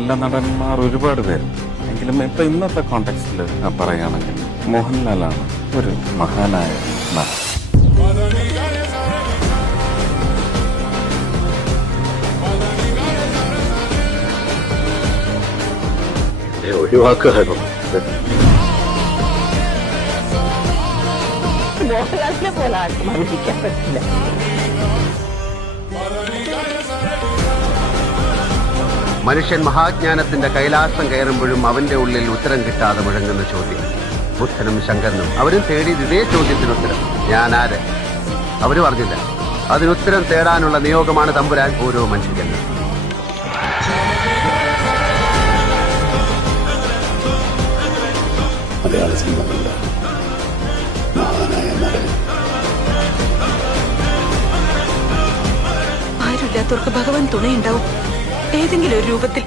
നല്ല നടന്മാർ ഒരുപാട് പേര്, എങ്കിലും ഇപ്പൊ ഇന്നത്തെ കോണ്ടെക്സ്റ്റിൽ പറയുകയാണെങ്കിൽ മോഹൻലാലാണ് ഒരു മഹാനായ നടൻ. ഒഴിവാക്കുകയായിരുന്നു. മോഹൻലാലിനെ പോലെ ആർക്കും അഭിനയിക്കാൻ പറ്റില്ല. മനുഷ്യൻ മഹാജ്ഞാനത്തിന്റെ കൈലാസം കയറുമ്പോഴും അവന്റെ ഉള്ളിൽ ഉത്തരം കിട്ടാതെ മുഴങ്ങുന്ന ചോദ്യം. ബുദ്ധനും ശങ്കരനും അവരും തേടിയത് ഇതേ ചോദ്യത്തിനുത്തരം. ഞാൻ ആര്? അവര് പറഞ്ഞില്ല. അതിനുത്തരം തേടാനുള്ള നിയോഗമാണ് തമ്പുരാൻ ഓരോ മനുഷ്യനും. മലയാള സിനിമ കണ്ട മഹാനായ നടൻ. ആരുമില്ലാത്തവർക്ക് ഭഗവാൻ തുണയുണ്ടാവും ഏതെങ്കിലും ഒരു രൂപത്തിൽ.